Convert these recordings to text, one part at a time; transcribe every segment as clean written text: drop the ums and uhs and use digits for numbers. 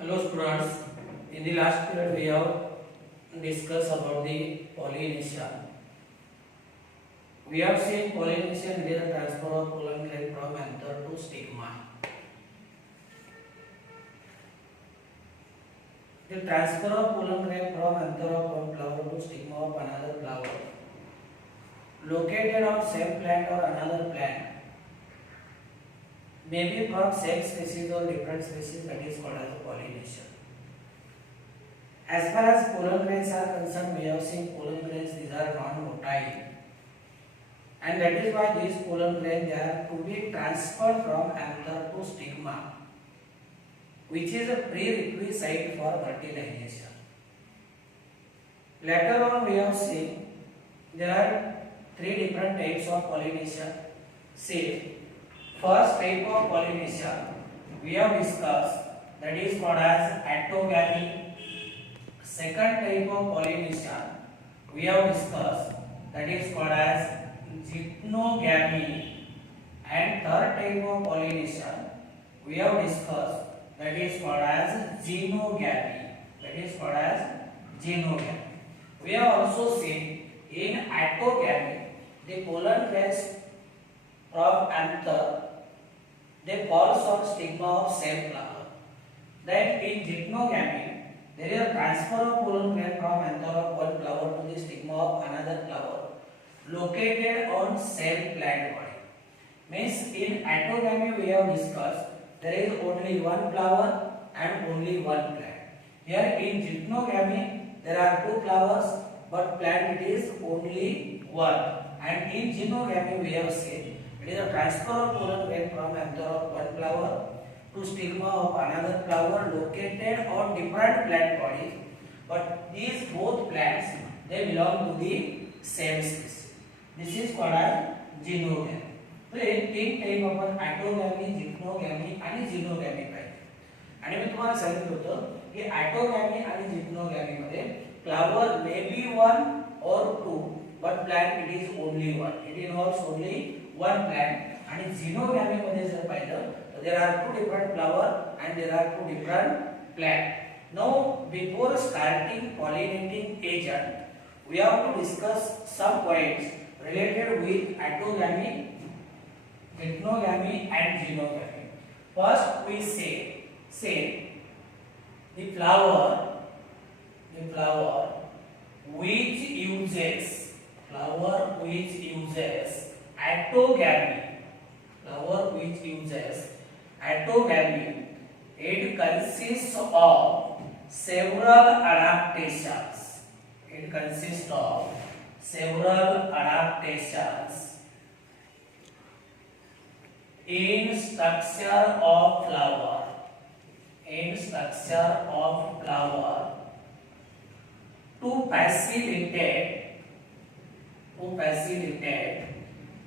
Hello students, in the last period we have discussed about the pollination. We have seen pollination is the transfer of pollen grain from anther to stigma. The transfer of pollen grain from anther of one flower to stigma of another flower located on same plant or another plant may be from same species or different species, that is called as pollination. As far as pollen grains are concerned, we have seen pollen grains, these are non-motile, and that is why these pollen grains they are to be transferred from anther to stigma, which is a prerequisite for fertilization. Later on we have seen there are three different types of pollination. See, first type of pollination we have discussed, that is called as autogamy. Second type of pollination we have discussed, that is called as gynogamy. And third type of pollination we have discussed, that is called as xenogamy. That is called as xenogamy. We have also seen in autogamy the pollen grains from anther they falls on stigma of same flower. Then in gynogamy there is a transfer of pollen grain from anther of one flower to the stigma of another flower located on same plant body. Means in autogamy we have discussed there is only one flower and only one plant. Here in gynogamy there are two flowers but plant it is only one. And in gynogamy we have seen it is a transfer of pollen grain from anther of one flower to stigma of another flower located on different plant bodies, but these both plants they belong to the same species. This is called as gynogamy. So in तीन type आपण autogamy, gynogamy आणि xenogamy पाहिजे. आणि मी तुम्हाला सांगितलं होतं की autogamy आणि gynogamy मध्ये flower may be one or two but plant it is only one. It involves only one plant. आणि xenogamy मध्ये जर पाहिलं तर there are two different flower and there are two different plant. Now before starting pollinating agent we have to discuss some points related with autogamy, gynogamy and xenogamy. First we say the flower which uses autogamy, it consists of several adaptations. In structure of flower to facilitate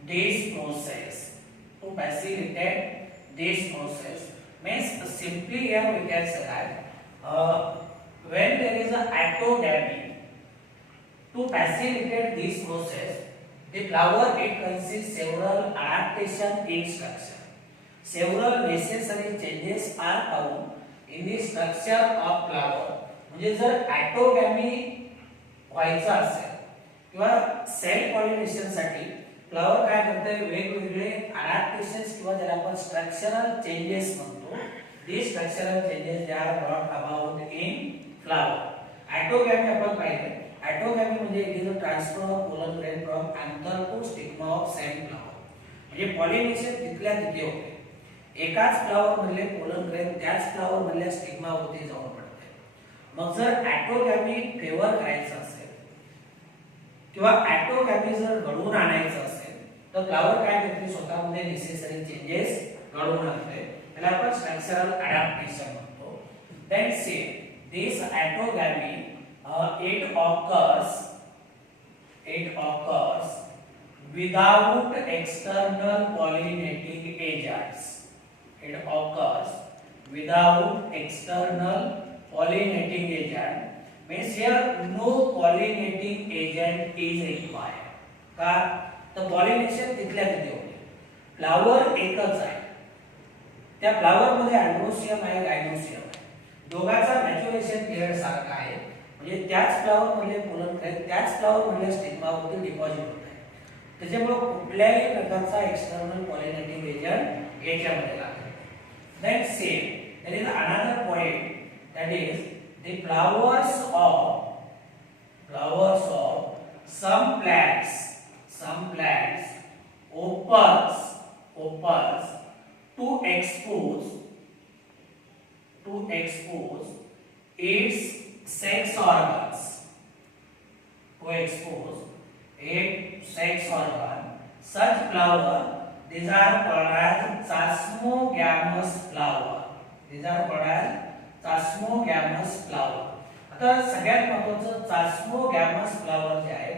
this process. Means simply here we can say that when there is a autogamy, to facilitate this process the flower it consists several adaptation in structure. Several necessary changes are found in the structure of flower. म्हणजे जर autogamy व्हायचा असेल किंवा self pollination साठी flower काय करते वेगवेगळे adaptations किंवा ज्याला आपण स्ट्रक्चरल चेंजेस म्हणतो. these structural changes they are brought about in flower. Autogamy आपण पाहिले. Autogamy म्हणजे it is a transfer of pollen grain from anther to stigma of same flower. म्हणजे पॉलिनेशन तिथल्या तिथे होते. एकाच फ्लावर मधले पोलन ग्रेन त्याच फ्लावर मधल्या स्टिग्मा वरती जाऊन पडते. मग जर ऑटोगॅमी फेवर करायचं असेल किंवा ऑटोगॅमी जर घडवून आणायचं असेल तर फ्लावर काय करते स्वतःमध्ये नेसेसरी चेंजेस घडवून आणते. त्याला आपण स्ट्रक्चरल अडॅप्टेशन म्हणतो. Then see this autogamy it occurs without external pollinating agents. It occurs without external pollinating agent. Means here no pollinating agent is required. का तर पॉलिनेशन तिथल्या तिथे होते. फ्लावर एकच आहे. त्या फ्लावर मध्ये अँड्रोसियम आहे, गायनोसियम आहे. दोघांचा मॅच्युरेशन पिरियड सारखा आहे, म्हणजे त्याच फ्लावर मधले पोलन ग्रेन त्याच फ्लावर मधल्या स्टिग्मावरती डिपॉझिट होत आहे. त्याच्यामुळे कुठल्याही प्रकारचा एक्सटर्नल पॉलिनेटिंग एजंट याच्यामध्ये लागत नाही. Then same, there is another point, that is the flowers of some plants opens to expose its sex organs, such flower, these are called as chasmogamous flower. आता सगळ्यात महत्त्वाचं चास्मोगॅमस फ्लावर जे आहे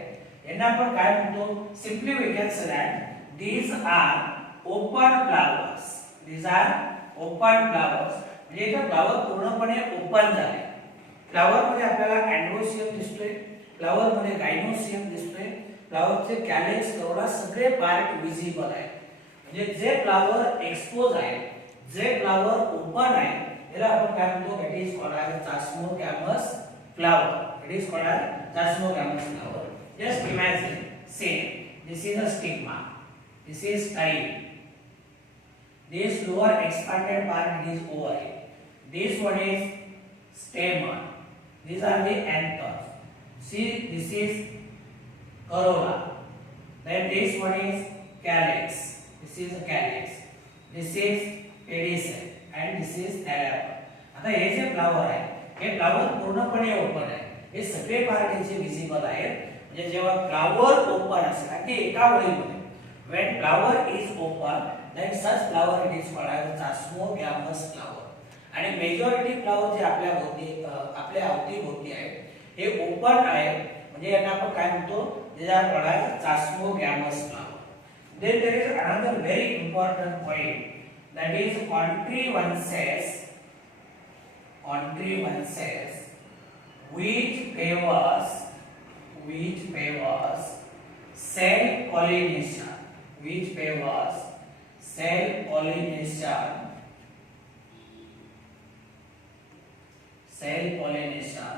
यांना आपण काय म्हणतो, simply we can say that these are open flowers. म्हणजे इथे फ्लावर पूर्णपणे ओपन झाले. फ्लावर मध्ये आपल्याला अँड्रोसियम दिसतोय, फ्लावर मध्ये गायनोसियम दिसतोय, फ्लावरचे कॅलेक्स करोडा सगळे पार्ट विजिबल आहे. म्हणजे जे फ्लावर एक्सपोज आहे, जे फ्लावर ओपन आहे याला आपण काय म्हणतो, it is called as chasmogamous flower. Just imagine, same this is a stigma, this is style, this lower expanded part is ovary, this one is stamen, these are the anthers. See, this is corolla, then this one is calyx, this is a calyx, this is pedicel and this is thallus. आता हे जे flower आहे हे flower पूर्णपणे open आहे, हे सगळे part याचे visible आहेत. म्हणजे जेव्हा flower open असेल आणि ते एका ओळीमध्ये, when flower is open, then such flower it is called as chasmogamous flower. आणि मेजॉरिटी फ्लावर जे आपल्या अवतीभोवती आहेत हे ओपन आहे, म्हणजे यांना आपण काय म्हणतो, they are called as chasmogamous flower. Then there is another very important point, that is contrivances which favors cell pollination,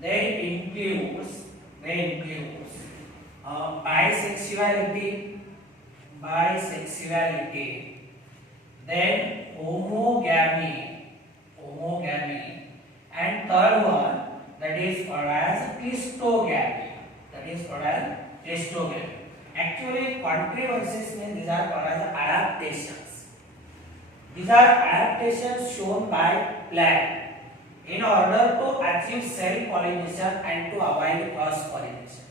they includes bisexuality, then homogamy, and third one, that is called as cleistogamy. Actually, contrivances means these are called as adaptations. These are adaptations shown by plant in order to achieve self pollination and to avoid cross pollination.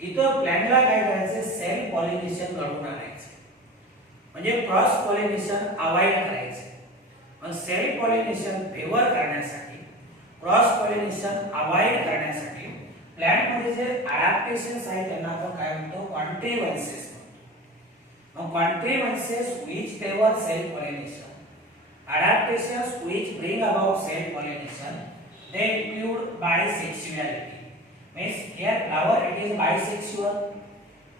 इथं प्लॅन्टला काय करायचं, self pollination घडवून आणायचं, म्हणजे cross pollination avoid करायचं. मग self pollination favour करण्यासाठी, cross pollination avoid करण्यासाठी plant मध्ये जे अडॅप्टेशन्स आहेत त्यांना आपण काय म्हणतो, कॉन्ट्रिव्हन्सेस म्हणतो. मग contrivances which favour self pollination, adaptations which bring about self pollination, they include bisexuality, means here flower it is bisexual,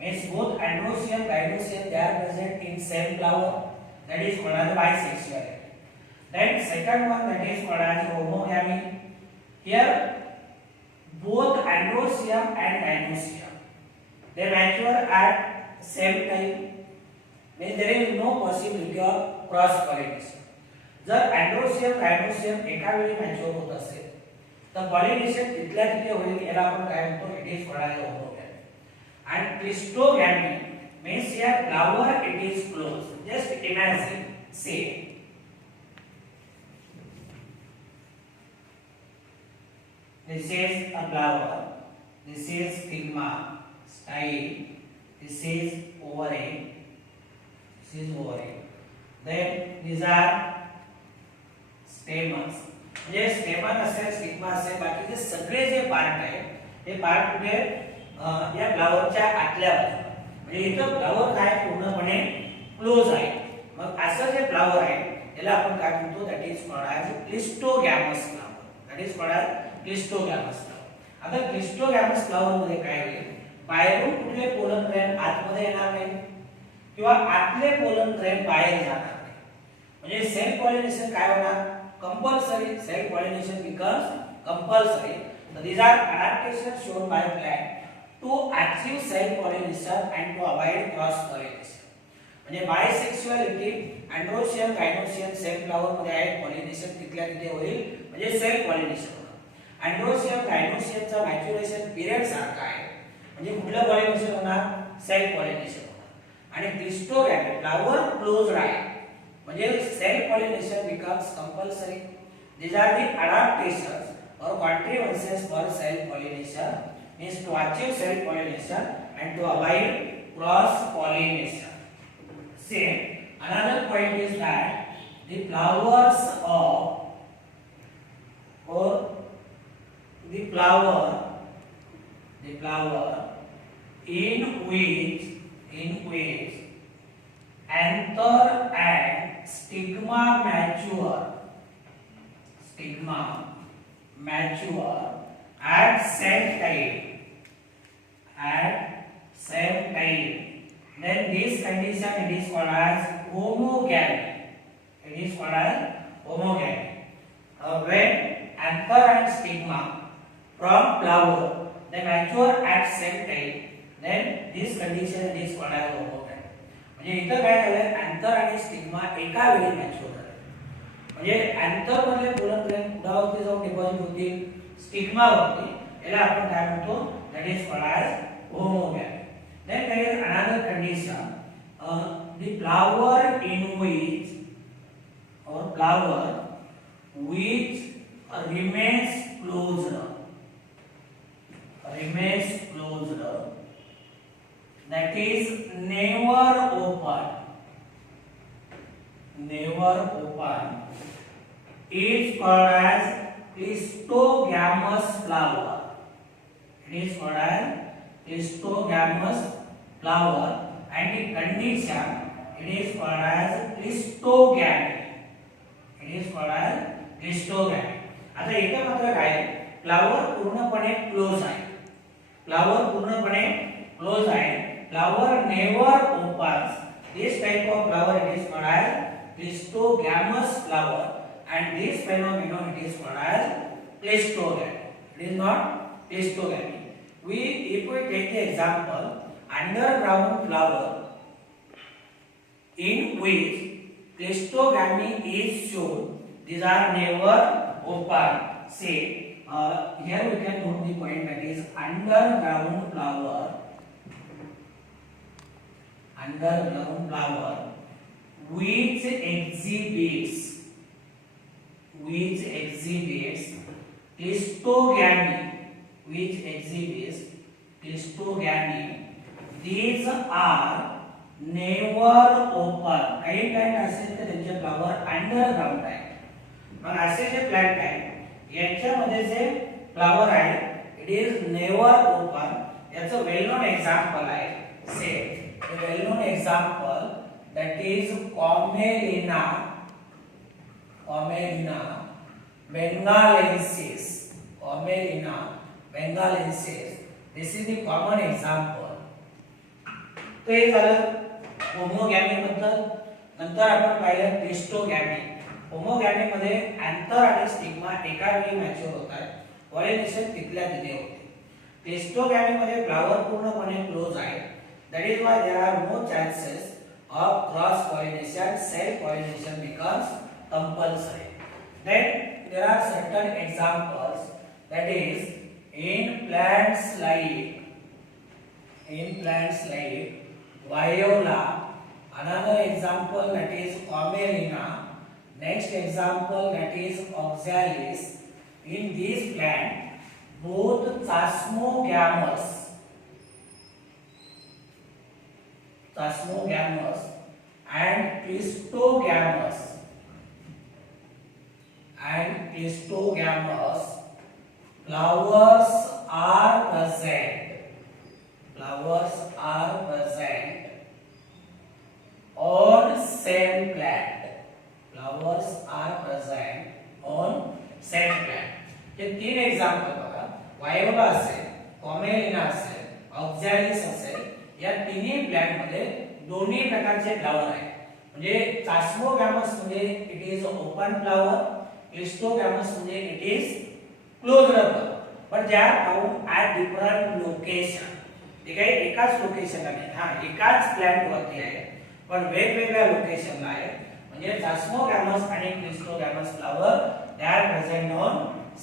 means both androecium gynecium they are present in same flower, that is called as bisexuality. Then second one, that is called as homogamy. Here both androecium and gynecium they mature at same time, means there is no possibility of cross pollination. जर अँड्रोसियम gynoecium एका वेळी mature होत असेल तर pollination तिथल्या तिथे होईल, याला आपण काय म्हणतो, it is called as homogamy. and cleistogamy means here flower it is closed. Just imagine, say this is a flower, this is stigma, style, this is ovary, then these are stamens. म्हणजे स्टेमन असेल, stigma असेल, बाकीचे सगळे जे part आहेत हे part कुठे या फ्लावरच्या आतल्या बाजूला, म्हणजे इथं फ्लावर काय पूर्णपणे क्लोज आहे. मग असं जे फ्लावर आहे याला आपण काय म्हणतो, that is called as cleistogamous flower. आता क्लिस्टोगॅमस फ्लावर मध्ये काय होईल, बाहेरून कुठले पोलन ग्रेन आतमध्ये येणार नाही किंवा आतले पोलन ग्रेन बाहेर जाणार नाही. म्हणजे सेल्फ पॉलिनेशन काय होणार, compulsory, self pollination becomes compulsory. So these are adaptations shown by plant to achieve self pollination and to avoid cross pollination. म्हणजे बायसेक्सुअलिटी अँड्रोशियम गायनोशियम सेल्फ फ्लावर मध्ये आहे, पॉलिनेशन तिथल्या तिथे होईल म्हणजे सेल्फ पॉलिनेशन होणार. अँड्रोशियम गायनोशियमचा मॅच्युरेशन पिरियड सारखा आहे म्हणजे कुठलं पॉलिनेशन होणार, सेल्फ पॉलिनेशन होणार. आणि क्लिस्टोगॅमी फ्लावर क्लोज्ड आहे म्हणजे self pollination becomes compulsory. these are the adaptations or contrivances for self pollination, means to achieve self pollination and to avoid cross pollination. Same. Another point is that the flowers of or the flower in which anther and stigma mature at same time. Then this condition it is called as homogamy. When anther and stigma from flower they mature at same time, then this condition it is called as homogamy. म्हणजे इथं काय झालं, anther आणि stigma एका वेळी mature झाले. म्हणजे anther मध्ये पोलन ग्रेन कुठावरती जाऊन डिपॉझिट होतील, स्टिग्मा वरती, याला आपण काय म्हणतो, that is called as homogamy. Then there is another condition, the flower in which remains closed, that is never open, is called as clistogamous flower. It is called as clistogamous flower, and the condition it is called as clistogamy. आता इथे मात्र काय, flower पूर्णपणे close आहे, flower never opens. This type of flower it is called as clistogamous flower, and this phenomenon it is called as clistogamy. It is not clistogamy. If we take the example underground flower in which clistogamy is shown, these are never open. Say here we can note the point, that is underground flower which exhibits clistogamy, these are never open. काही plant असेल तर त्यांचे flower underground आहे. मग असे जे plant आहे यांच्यामध्ये जे flower आहे it is never open. याचं वेल नोन एक्झाम्पल आहे, से well known example that is Commelina bengalensis. This is the common example. तो हे झालं होमोगॅमी बद्दल. नंतर आपण पाहिलं क्लिस्टोगॅमी. होमोगॅमी मध्ये अँथर आणि स्टिग्मा एका वेळी मॅच्युअर होतात, पॉलिनेशन तिथल्या तिथे होते. क्लिस्टोगॅमी मध्ये फ्लावर पूर्णपणे क्लोज आहे, that is why there are no chances of cross pollination. Self pollination becomes compulsory. Then there are certain examples, that is in plants like viola. Another example that is Commelina. Next example that is oxalis. In this plant both chasmogamous and clistogamous flowers are present on same plant. हे तीन example बघा, voila असेल, Commelina असेल, ऑक्झॅलिस असेल, या तिन्ही plant मध्ये दोन्ही प्रकारचे फ्लावर आहेत. म्हणजे चास्मोगॅमस मध्ये इट इज ओपन फ्लावर क्लिस्टोगॅमस म्हणजे इट इज क्लोज्ड बल्ब, पण ज्या फाउंड ॲट डिफरंट लोकेशन. ठीक आहे, एकाच लोकेशनला नाही, हा एकाच प्लॅंट वरती आहे पण वेगवेगळ्या लोकेशनला आहे. म्हणजे जास्मोगॅमस आणि cleistogamous flower they are present on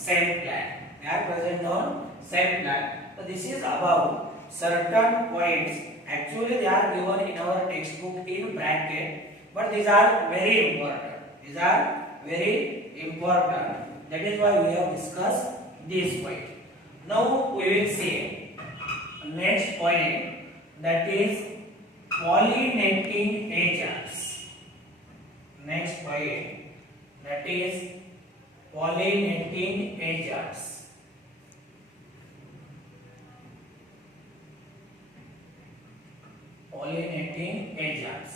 same plant. They are present on same plant. So this is about certain points. Actually, they are given in our textbook in bracket, but these are very important. These are very important. That is why we have discussed this point. Now we will see next point, that is pollinating agents. Next point, that is pollinating agents. Pollinating agents.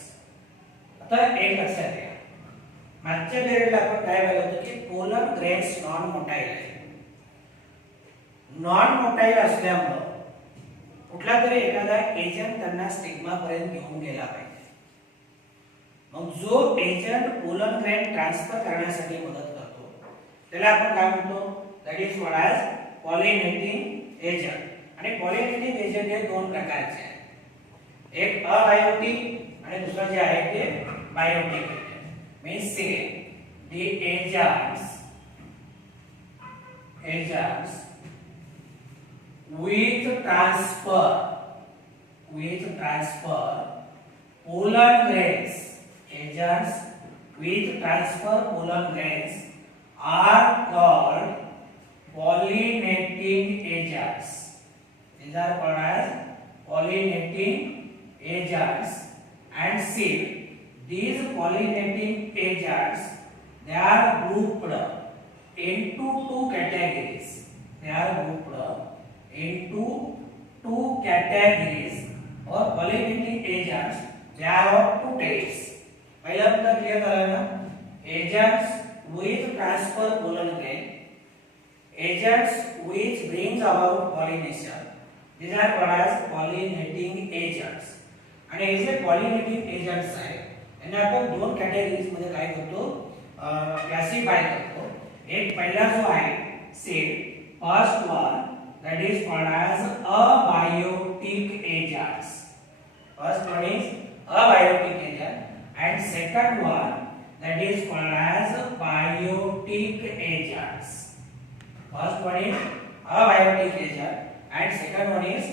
आता एक लक्षात घ्या, मागच्या पिरियडला आपण काय पाहिलं होतं की पोलन ग्रेन्स नॉन मोटाईल आहे. नॉन मोटाईल असल्यामुळे कुठला तरी एखादा एजंट त्यांना स्टिग्मा पर्यंत घेऊन गेला पाहिजे. मग जो एजंट पोलन ग्रेन ट्रान्सफर करण्यासाठी मदत करतो त्याला आपण काय म्हणतो, that is what as pollinating agent. आणि पॉलिनेटिंग एजंट हे दोन प्रकारचे आहेत, एक अबायोटिक आणि दुसरा जे आहे ते बायोटिक एजंट. मीन्स से the agents with transfer pollen grains, agents with transfer pollen grains are called pollinating agents. These are called as pollinating agents. And see, these pollinating agents, they are grouped into two categories. They are grouped into two categories. Or pollinating agents, they are of two types. पहिला मुद्दा clear झाला ना, agents with transfer pollen grain, agents which brings about pollination. These are called as pollinating agents. आणि हे जे pollinating agents आहेत यांना आपण दोन categories मध्ये काय करतो, क्लासिफाय करतो. एक पहिला जो आहे said, first one, that is called as abiotic agents. First one is abiotic agent and second one that is called as biotic agents. First one is abiotic agent and second one is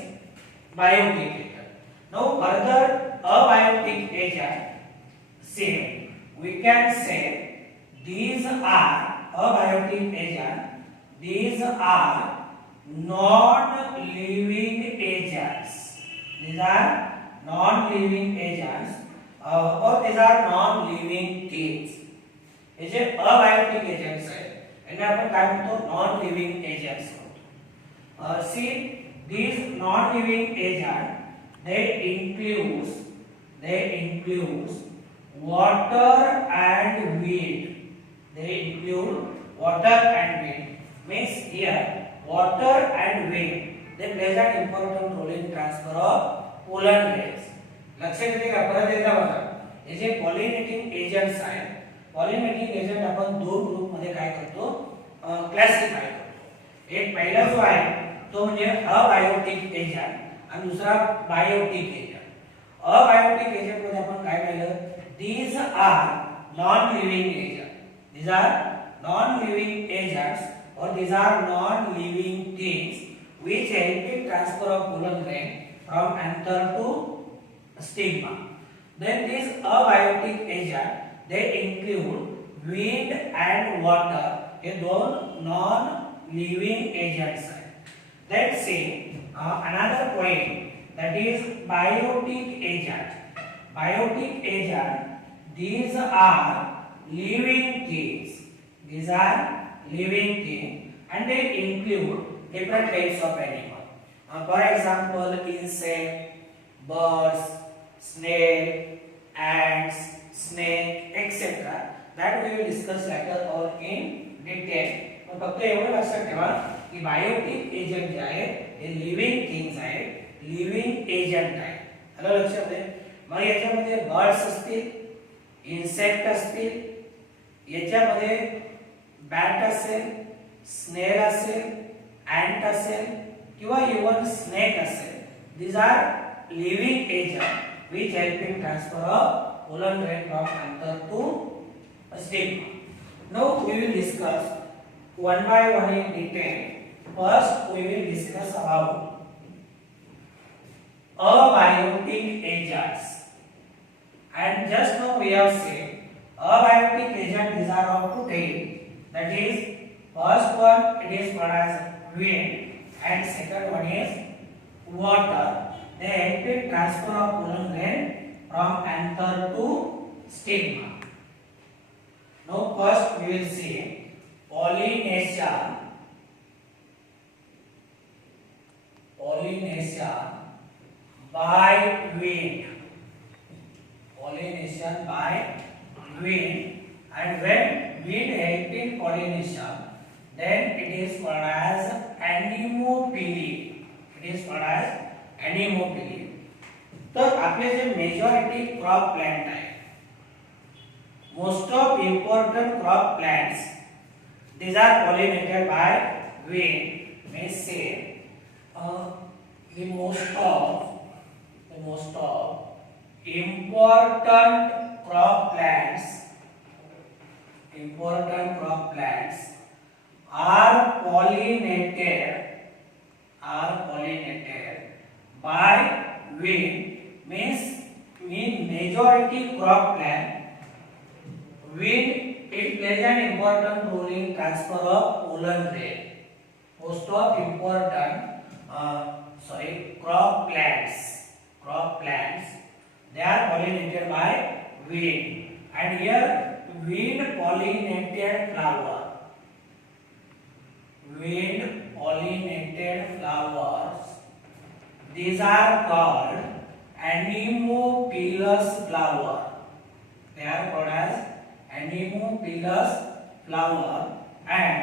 biotic agent. Now further abiotic agent, same we can say these are abiotic agent, these are non-living agents. These are non-living agents, or these are non-living things. हे जे abiotic agents आहेत यांना आपण काय म्हणतो, non-living agents म्हणतो. See, these non-living agents they include water and wind. They include water and wind. Means here water and wind they plays an important role in transfer of pollen grains. लक्षात येते का, परत एकदा बघा, हे जे pollinating agents आहेत, pollinating agent आपण दोन group मध्ये काय करतो, क्लासिफाय करतो. एक पहिला जो आहे तो म्हणजे अबायोटिक एजंट आणि दुसरा बायोटिक एजंट. अबायोटिक एजंट मध्ये आपण काय पाहिलं, these are non-living agents. These are non-living agents or these are non-living things which help in transfer of pollen grain from anther to stigma. Then these abiotic agents they include wind and water. हे दोन non-living agents आहेत. Then see another point, that is biotic agent. Biotic agent, these are living things. These are living things and they include different types of animal. For example, insect, birds, snake, ants, snake, etc. That we will discuss later or in detail. पण फक्त एवढं लक्षात ठेवा की biotic agent जे आहे हे living things आहेत, living agent आहे. आलं लक्षात आहे. मग याच्यामध्ये बर्ड्स असतील, इन्सेक्ट असतील, याच्यामध्ये बॅट असेल, स्नेल असेल, ॲन्ट असेल किंवा इवन स्नेक असेल. These are living agent which help in transfer of pollen grain from anther to stigma. Now we will discuss one by one in detail. First we will discuss about abiotic agents. And just now we have said abiotic agent, these are of two types. That is, first one it is called as wind and second one is water. They help in transfer of pollen grain from anther to stigma. Now first we will see pollination. Pollination by wind. Pollination by wind. And when wind help in pollination, then it is called as anemophily. It is called as anemophily. तर आपले जे majority crop plant आहे, most of important crop plants, these are pollinated by wind. May say the most of important crop plants are pollinated by wind. Means majority crop plant, wind it plays an important role in transfer of pollen grain. Most of important crop plants they are pollinated by wind. And here wind pollinated flowers, these are called anemophilous flower. They are called as anemophilous flower. And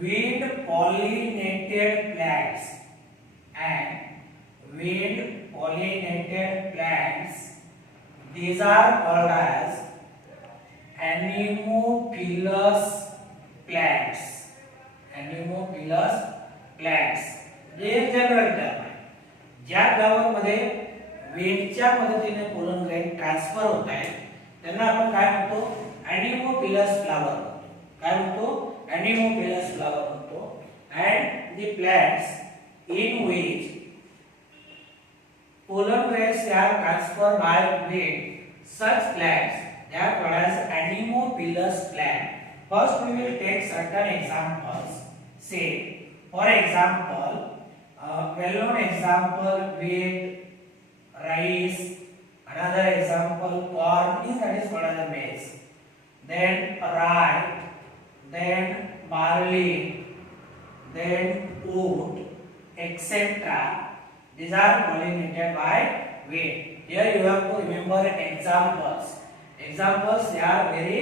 wind pollinated plants these are called as anemophilous plants. हे एक general term आहे. ज्या flower मध्ये विंडच्या मदतीने pollen grain transfer होत आहे त्यांना आपण काय म्हणतो, अॅनिमोफिलस फ्लावर म्हणतो. काय म्हणतो, अॅनिमोफिलस फ्लावर म्हणतो. And the plants in which pollen grains are transferred by wind, such plants they are called as anemophilous plant. First we will take certain examples. Say for example, well-known example wheat, rice. Another example corn is that is called as maize. Then rye, then barley, then oat, etc. These are pollinated by wind. Here you have to remember examples. Examples they are very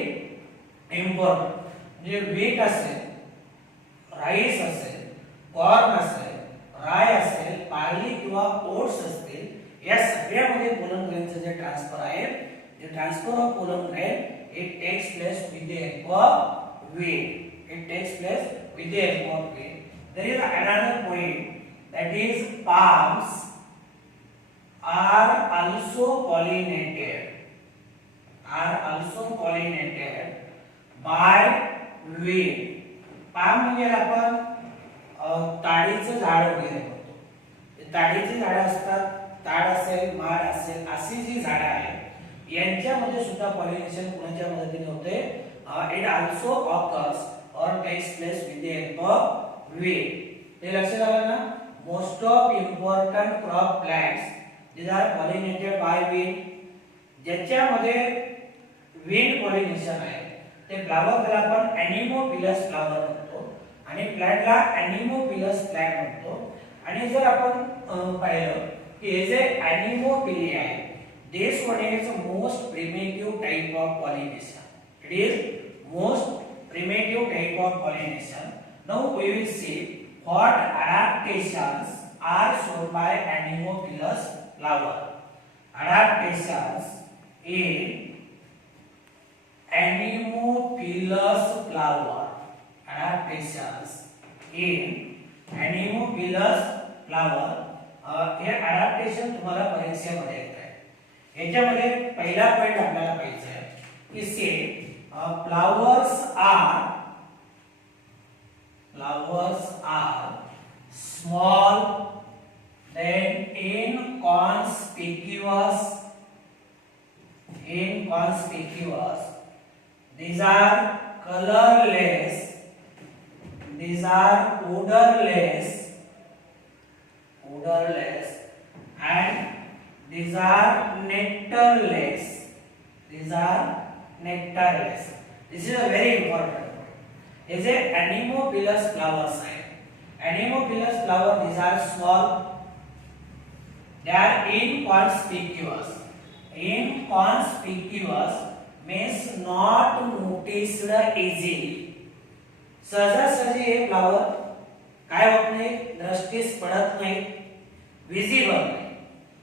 important. J wheat असेल, rice असेल, corn असेल, राय असेल, barley किंवा oats असतील, या सगळ्यामध्ये pollen ग्रेनचे जे transfer आहे, the transfer of pollen grain it takes place with the help of wind. It takes place with the help of wind. There is another point, that is palms are also pollinated by wind. Palm म्हणजे आपण ताडीचं झाड वगैरे म्हणतो. ताडीची झाडं असतात, ताड असेल, माड असेल, अशी जी झाडं आहेत यांच्यामध्ये सुद्धा पॉलिनेशन कोणाच्या मदतीने होते, it also occurs or takes place with the help of wind. हे लक्षात आलं ना. Most of important crop plants these are pollinated by wind. ज्याच्यामध्ये wind pollination आहे ते फ्लावर त्याला आपण एनिमोफिलस फ्लावर म्हणतो आणि प्लांटला एनिमोफिलस प्लांट म्हणतो. आणि जर आपण पाहिलं की हे जे एनिमोफिली आहे, this one is most primitive type of pollination. It is most primitive type of pollination. Now we will see what adaptations are shown by anemophilous flower. Adaptations in anemophilous flower. adaptations in Anemophilus flower. हे adaptation तुम्हाला परीक्षेमध्ये येत आहे. याच्यामध्ये पहिला point आपल्याला पाहिजे आहे की say flowers are small then inconspicuous. These are colorless, these are odorless, and these are nectarless. This is a very important point. Is a Anemophilus flowers are. Anemophilus flower, these are small, they are inconspicuous. Inconspicuous means not noticed easily. सहजासहजी हे flower काय होत नाही, दृष्टीस पडत नाही, visible नाही.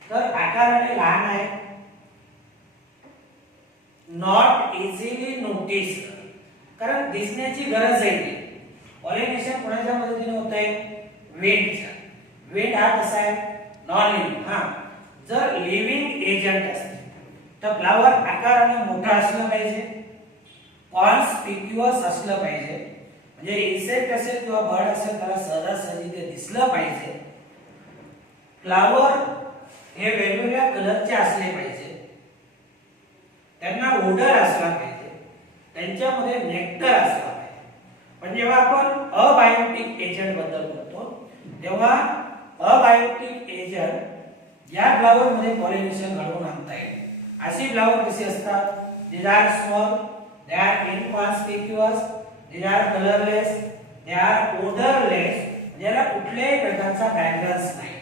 तर आकाराने लहान आहे, नॉट इझिली नोटिस्ड, कारण दिसण्याची गरज आहे. पॉलिनेशन कोणाच्या मदतीने होत आहे, विंडच्या. विंड हा कसा आहे, नॉन लिव्हिंग. जर लिव्हिंग एजंट असते तर फ्लावर आकाराने मोठा असला पाहिजे, कॉन्स्पिक्युअस असलं पाहिजे, म्हणजे इन्सेक्ट असेल किंवा बर्ड असेल त्याला सहजासहजी ते दिसलं पाहिजे. फ्लावर हे वेगवेगळ्या कलरचे असले पाहिजे, त्यांना ओडर असला पाहिजे, त्यांच्यामध्ये नेक्टर असला पाहिजे. पण जेव्हा आपण अबायोटिक एजंट बद्दल बोलतो तेव्हा अबायोटिक एजंट या फ्लावर मध्ये पॉलिनेशन घडवून आणता येईल. अशी फ्लावर कशी असतात, these are small, they are inconspicuous, they are colorless, they are odorless, ज्याला कुठल्याही प्रकारचा फ्रॅग्रन्स नाही.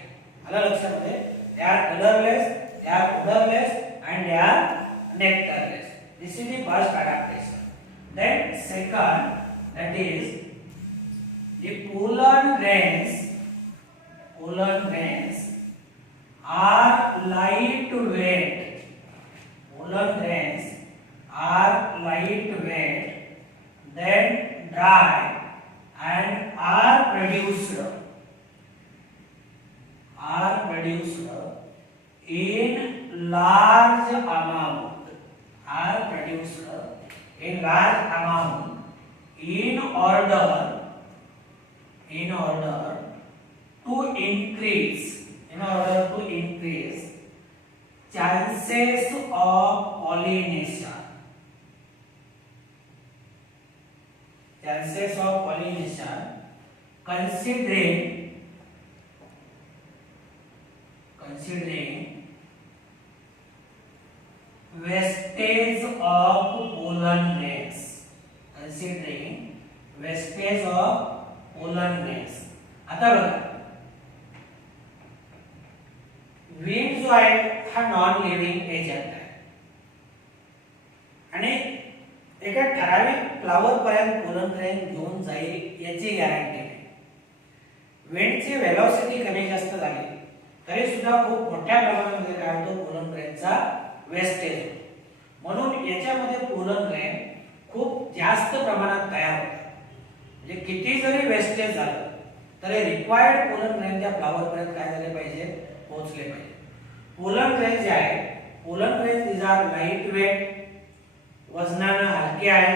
आलं लक्षामध्ये, they are colorless, they are odorless and they are nectarless. This is the first adaptation. Then second, that is the pollen grains are lightweight. Pollen grains are lightweight, then dry and are produced in large amount. In order to increase chances of pollination. Considering wastage of pollen grains. आता बघा, wind जो आहे हा non living agent आहे आणि एका ठराविक flower पर्यंत पोलन ग्रेन घेऊन जाईल याची गॅरंटी नाही. विंडची वेलोसिटी कमी जास्त झाली तरी सुद्धा खूप मोठ्या प्रमाणामध्ये काय होतो, पोलन ग्रेनचा वेस्टेज होतो. म्हणून याच्यामध्ये पोलन ग्रेन खूप जास्त प्रमाणात तयार होतात. म्हणजे किती जरी वेस्टेज झालं तरी रिक्वायर्ड पोलन ग्रेन त्या फ्लावर पर्यंत काय झाले पाहिजे, पोहोचले पाहिजे. पोलन ग्रेन जे आहे, pollen grain these are light weight, वजनाने हलके आहे,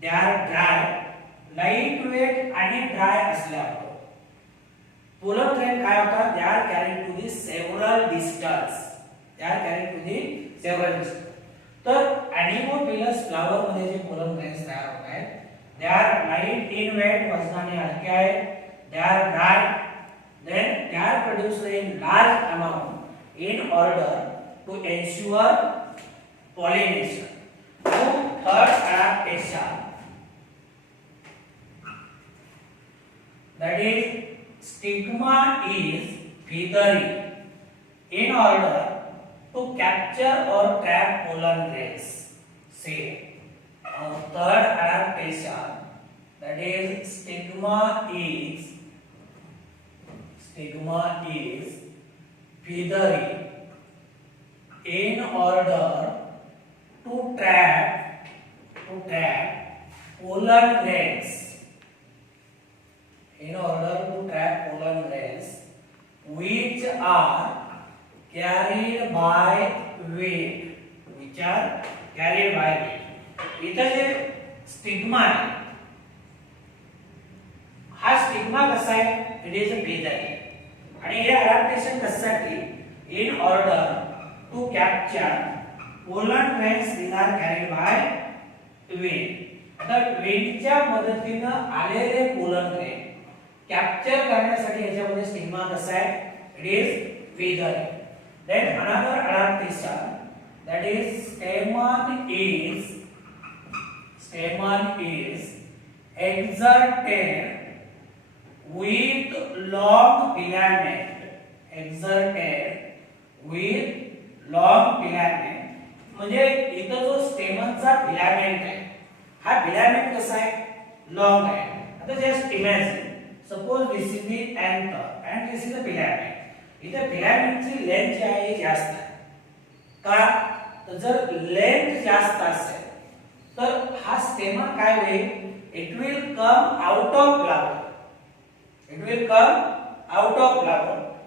they are dry. Light weight आणि ड्राय असल्यामुळे पोलन ग्रेन काय होतात, they are carrying to the several distance. तर एनिमोफिलस फ्लावर मध्ये जे पोलन ग्रेन्स तयार होत आहेत, they are light in weight, वजनाने हलके आहेत, they are dry, then they are produced in large amount in order to ensure pollination. So third adaptation, that is stigma is feathery in order to capture or trap pollen grains. See, third adaptation, that is stigma is feathery in order to trap pollen grains carried by weight, which are carried by weight. इथं जे stigma आहे, हा stigma कसा आहे, it is a बेदरी. आणि हे adaptation कशासाठी, in order to capture pollen grains these are carried by wind. आता विंडच्या मदतीनं आलेले पोलन ग्रेन कॅप्चर करण्यासाठी याच्यामध्ये स्टिग्मा कसा आहे, it is feathery. Then another adaptation, that is stamen is exerted with long filament, म्हणजे इथं जो स्टेमनचा फिलामेंट आहे, हा फिलामेंट कसा आहे, लॉंग आहे. आता just imagine, suppose this is the anther and this is the filament. इथे फिलामेंटची लेंथ जी आहे जास्त आहे का, तर जर लेंथ जास्त असेल तर हा स्टेमन काय होईल, it will come out of flower,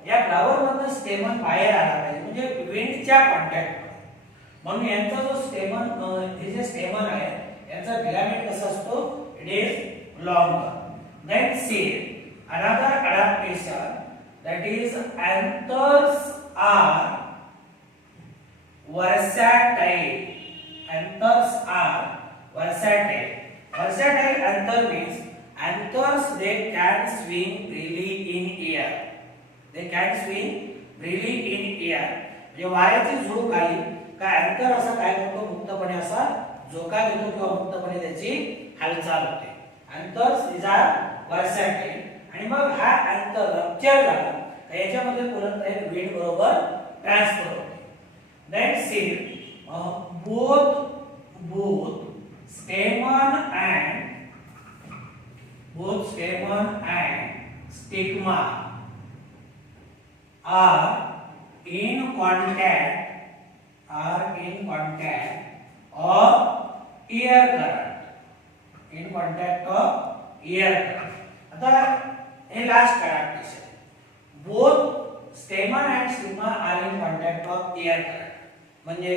या फ्लावर मधनं स्टेमन बाहेर आला पाहिजे, म्हणजे विंडच्या कॉन्टॅक्ट. म्हणून यांचा जो स्टेमन, हे जे स्टेमन आहे यांचा फिलामेंट कसा असतो, it is longer. Then see another adaptation, that is anthers are versatile. Versatile anther means anthers they can swing freely in air. म्हणजे वाऱ्याची झोक आली का अँथर असा काय करतो, मुक्तपणे असा झोका घेतो किंवा मुक्तपणे त्याची हालचाल होते. anthers these are versatile. आणि मग हा अँथर रप्चर झाला तर याच्यामध्ये पोलन ग्रेन विंड बरोबर ट्रान्सफर होते. Then see both stamen and stigma are in contact of air current. आता हे last adaptation, both stamen and stigma are in contact of air current. म्हणजे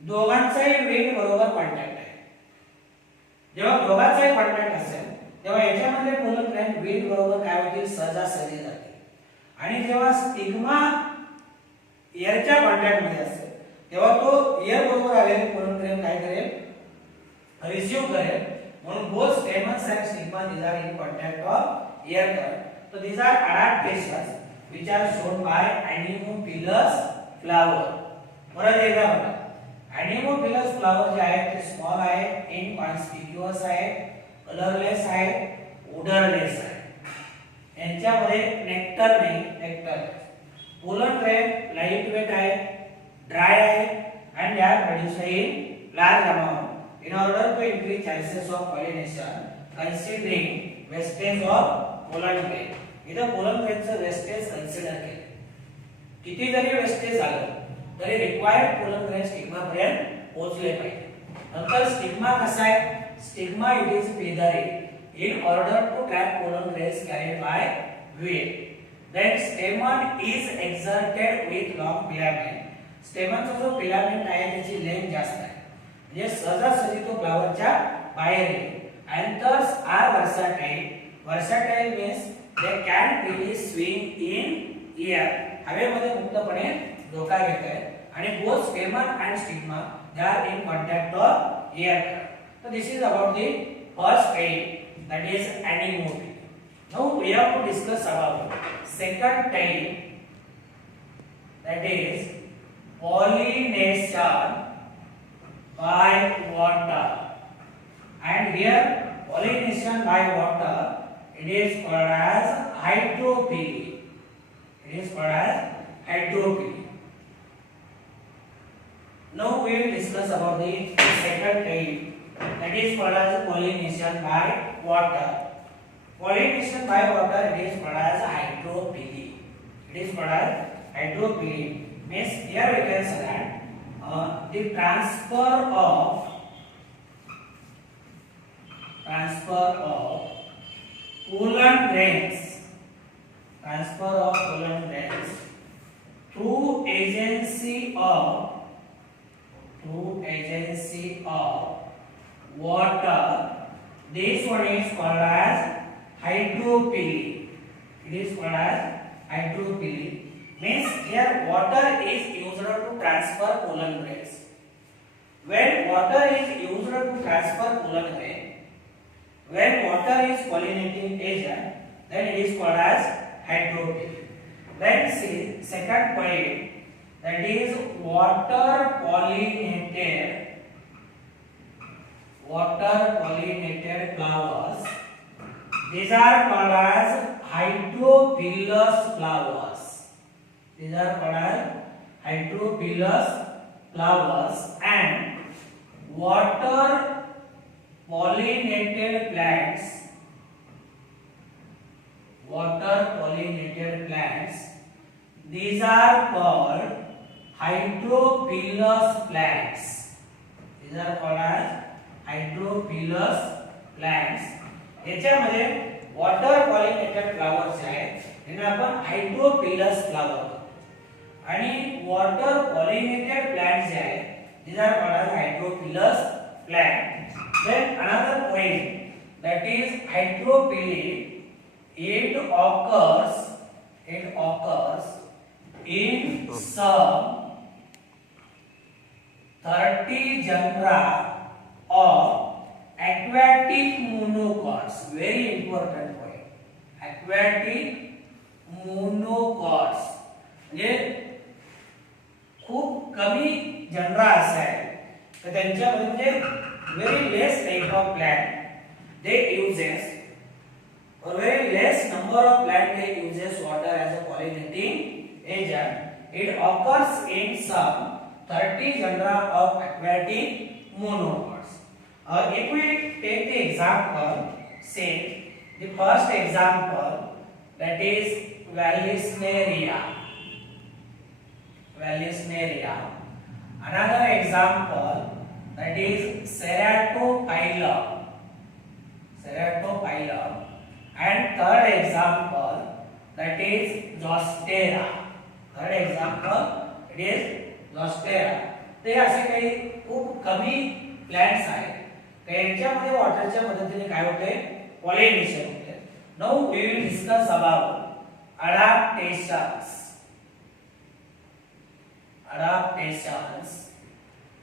दोघांचाही विंड बरोबर कॉन्टॅक्ट आहे. जेव्हा दोघांचाही कॉन्टॅक्ट असेल तेव्हा याच्यामध्ये पोलन ग्रेन विंड बरोबर काय होतील, सहजासहजी जातील. आणि जेव्हा स्टिग्मा एअरच्या कॉन्टॅक्ट मध्ये असेल तेव्हा तो एअर बरोबर आलेले पोलन ग्रेन काय करेल, रिसीव्ह करेल. म्हणून both stamens and stigma these are in contact of air current. So these are adaptations which are shown by anemophilous flower. परत एकदा बघा, anemophilous flower जे आहे ते स्मॉल आहे, इनकॉन्स्पिक्युअस आहे, कलरलेस आहे, ओडरलेस आहे. यांच्यामध्ये नेक्टर नाही, nectar. Pollen grain light weight आहे, ड्राय आहे, and they are produced in large amount. In order to increase chances of pollination, considering wastage of pollen grain. इथं pollen grainचं वेस्टेज कन्सिडर केले. किती जरी wastage झालं तरी रिक्वायर्ड pollen grain स्टिग्मा पर्यंत पोहोचले पाहिजे. नंतर स्टिग्मा कसा आहे, stigma it is feathery in order to trap pollen grains carried by wind. Then stamen is exerted with long filament. स्टेमनचा जो फिलामेंट आहे त्याची लेंथ जास्त आहे, म्हणजे सहजासहजी तो फ्लावरच्या बाहेर येईल. Anthers are versatile means they can freely swing in air. हवेमध्ये मुक्तपणे झोका घेत आहेत. आणि both stamen and stigma they are in contact of air. So this is about the first type, that is anemophily. Now we have to discuss about second type, that is pollination by water. And here pollination by water, it is called as hydropily. Now we will discuss about the second type, that is called as pollination by water. Pollination by water, it is called as hydropily. Means here we can say that the transfer of pollen grains of water. This one is called as hydropily. It is called as hydropily. Means here water is used to transfer pollen grains. When water is used to transfer pollen grain, when water is pollinating agent, then it is called as hydropily. Then see second point, that is water pollinated flowers. These are called as hydrophilous flowers. These are called as hydrophilous flowers. And water pollinated plants, these are called hydrophilous plants. These are called as hydrophilous plants. याच्यामध्ये water pollinated flowers आहेत यांना आपण हायड्रोफिलस flower आणि water pollinated plants जे आहेत these are called as hydrophilous plant. Then another point, that is hydrophily, it occurs in some 30 genera of aquatic monocots. Very important point. Aquatic monocots. म्हणजे खूप कमी genre असाय तर त्यांच्यामध्ये म्हणजे very less type of plant they uses, or very less number of plant they uses water as a pollinating agent. It occurs in some 30 genera of aquatic monocots. If we take the example, say the first example, that is Vallisneria. Another example, that is Ceratophyllum. And third example, that is Zostera. It is Zostera. ते असे काही खूप कमी plants आहेत त्यांच्यामध्ये वॉटरच्या मदतीने काय होते, पॉलिनेशन होते. Now we will discuss about adaptations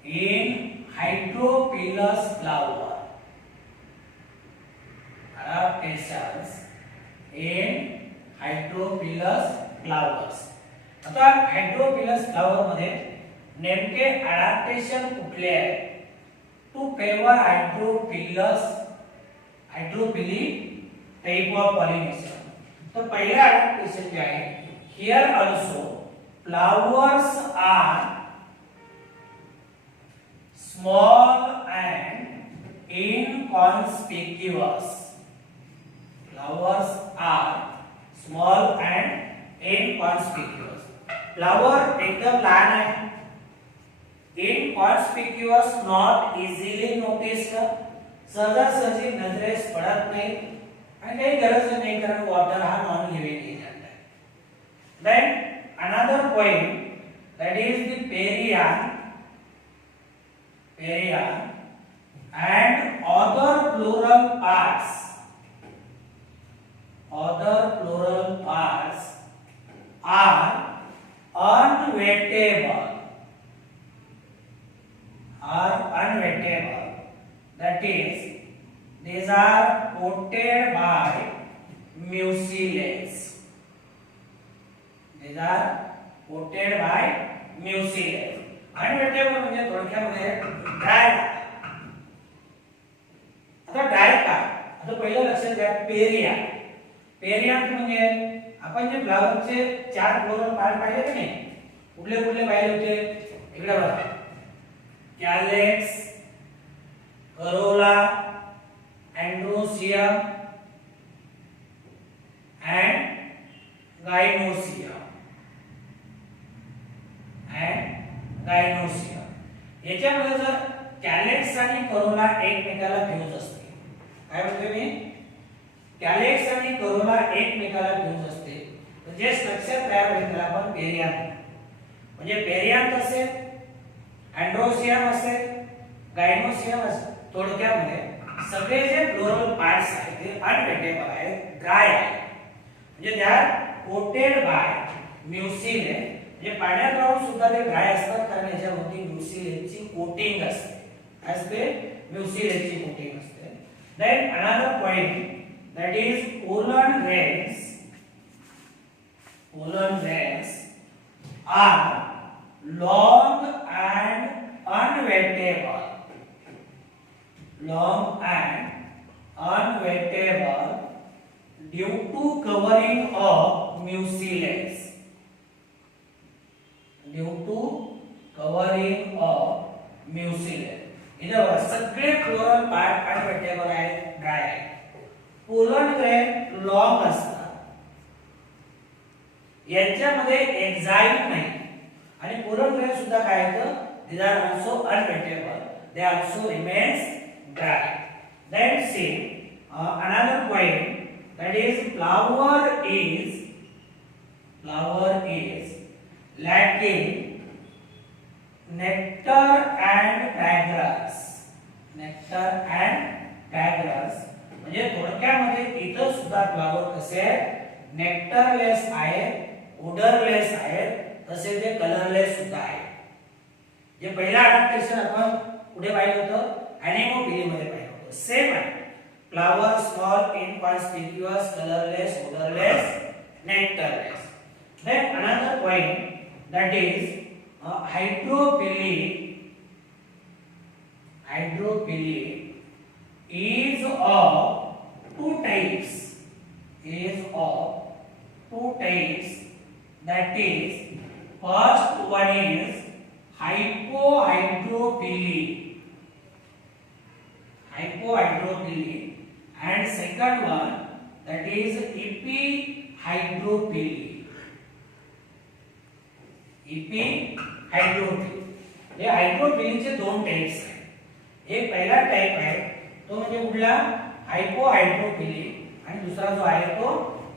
in hydrophilous flower. आता हायड्रोफिलस फ्लावर मध्ये नेमके अडॅप्टेशन कुठले आहे, to favour hydrophily type of pollination. तर पहिला अडॅप्टेशन जे आहे, here also flowers are small and inconspicuous. Flower एकदम लहान आहे, इनकॉन्स्पिक्युअस, नॉट इझिली नोटिस्ड, सहजासहजी नजरेस पडत नाही आणि काही गरज नाही कारण वॉटर हा नॉन लिव्हिंग एजंट आहे. Then another point, that is the perianth and other plural parts are unwettable. That is, these are coated by mucilage. Unwettable म्हणजे थोडक्यामध्ये ड्राय. आता ड्राय का, आता पहिलं लक्षात घ्या, पेरियांत म्हणजे आपण जे फ्लावरचे 4 फ्लोरल पार्ट पाहिले की नाही, कुठले पाहिले होते, इकडे बघा, कॅलेक्स, करोला, एंड्रोसियम and गायनोसियम. याच्यामध्ये जर कॅलेक्स आणि करोला एकमेकाला फ्यूज असते, काय म्हणतो मी, कॅलेक्स आणि करोला एकमेकाला फ्यूज असते, तर जे स्ट्रक्चर तयार होईल त्याला आपण पेरियांथ. म्हणजे पेरियांत असेल, अँड्रोसियम असेल, गायनोसियम असेल. थोडक्यामध्ये सगळे जे फ्लोरल पार्ट्स आहेत ते अनवेटेबल आहेत, ड्राय आहेत. म्हणजे दे आर कोटेड बाय म्युसिलेज. म्हणजे पाण्यात राहून सुद्धा ते ड्राय असतात कारण याच्यावरती म्युसिलेजची कोटिंग असते. असते म्युसिलेजची कोटिंग असते. Then another point, that is pollen grains. Pollen grains are long and unwettable. Long and unwettable due to covering of mucilage. Due to covering of mucilage. इधर सगळे फ्लोरल पार्ट अनवेटेबल आहेत, dry आहेत. Pollen grain long असतात, यांच्यामध्ये एक्झाइल नाही. आणि pollen grain सुद्धा काय आहेत, they are also unwettable, they also remains dry. Then see another point, that is flower is lacking nectar and fragrance. Nectar and fragrance म्हणजे थोडक्यामध्ये इथं सुद्धा फ्लावर कसे आहेत, नेक्टरलेस आहेत, ओडरलेस आहेत, तसे ते कलरलेस सुद्धा आहेत. जे पहिला अडॅप्टेशन आपण पुढे पाहिलं होतं एनिमोफिली मध्ये पाहिलं होतं, सेम आहे. Flower small, inconspicuous, colourless, odourless, nectarless. Then another point, that is hydrophily is of two types. That is, first one is hypohydrophily, and second one, that is epihydrophily. हायड्रोफिली. हे हायड्रोफिलीचे दोन टाइप्स आहेत. एक पहिला टाइप आहे तो म्हणजे कुठला, हायपोहायड्रोफिली, आणि दुसरा जो आहे तो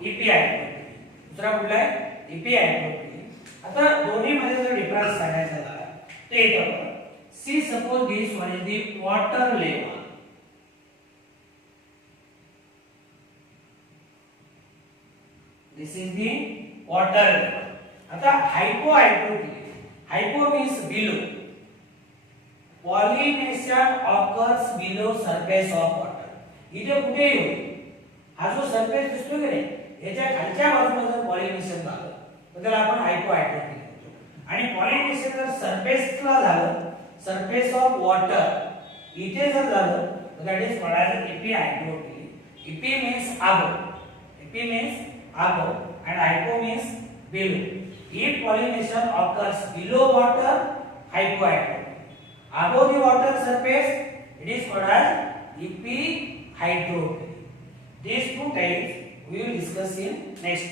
इपिहायड्रोफिली. दुसरा कुठला आहे, इपिहायड्रोफिली. आता दोन्ही मध्ये जर डिफरन्स सांगायचा झाला तर येतो, see suppose this one is the water level. This is the water level. आता hypohydrophily, hypo means below. Pollination occurs below surface of water. इथे कुठे येईल, हा जो सरफेस दिसतो की नाही याच्या खालच्या बाजूला जर पॉलिनेशन झालं तर त्याला आपण हायपोहायड्रोफिली म्हणतो. आणि पॉलिनेशन जर सरफेसला झालं, सरफेस ऑफ वॉटर इथे जर झालं तर that is called as epihydrophily. Epi means above and hypo means below. If pollination occurs below water, hypohydrophily. Above the water surface, it is called as epihydrophily. These two types we will discuss in next.